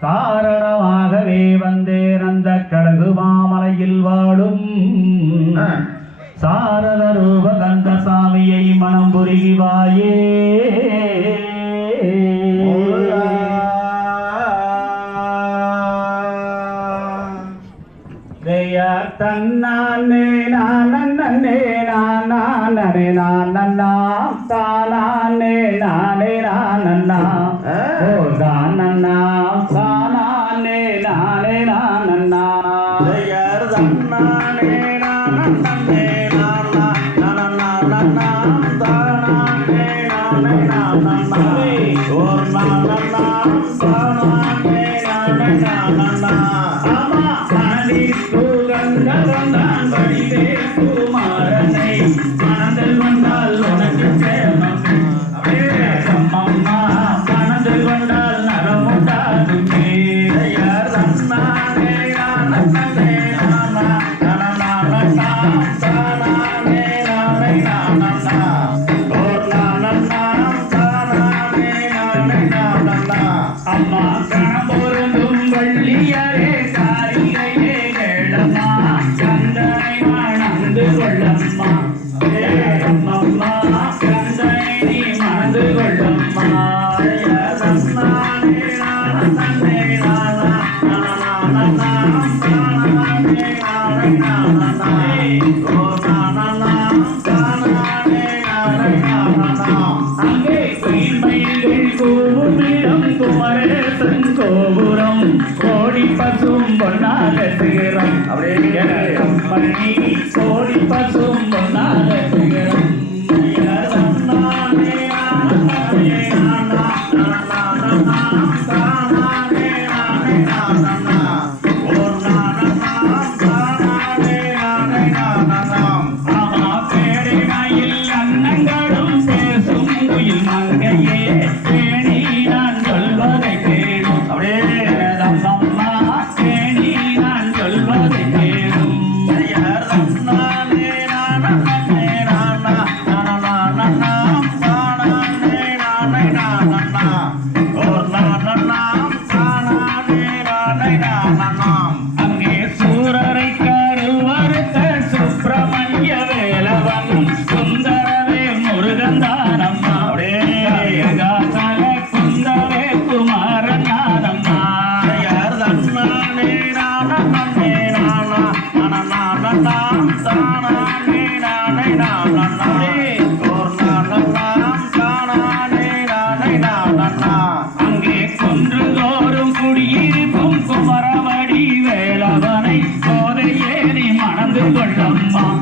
காரணமாகவே வந்தேன் அந்த கடகு மாமலையில் வாழும் சாரத ரூப கந்தசாமியை மனம் புரிவாயே. தன்னானே நானே நானே நானே தானே நானே ஆமா அம்மா கணபொருந்தும் வள்ளியரே காரிகையே கேளம்மா கந்தனை மணந்து கொள்ளம்மா. கந்தனை நீ மணந்து கொள்ளம்மா. அங்கே சிகரம் அப்படியே கம்மணி கோடி பசும் பொன்னாக சிகரம் ஆமா அங்கே சூரரை கருவறுத்த சுப்பிரமணிய வேலவன் சுந்தரவே முருகந்தானம்மா காசல குந்தவே குமாரநாதம்மா அங்கே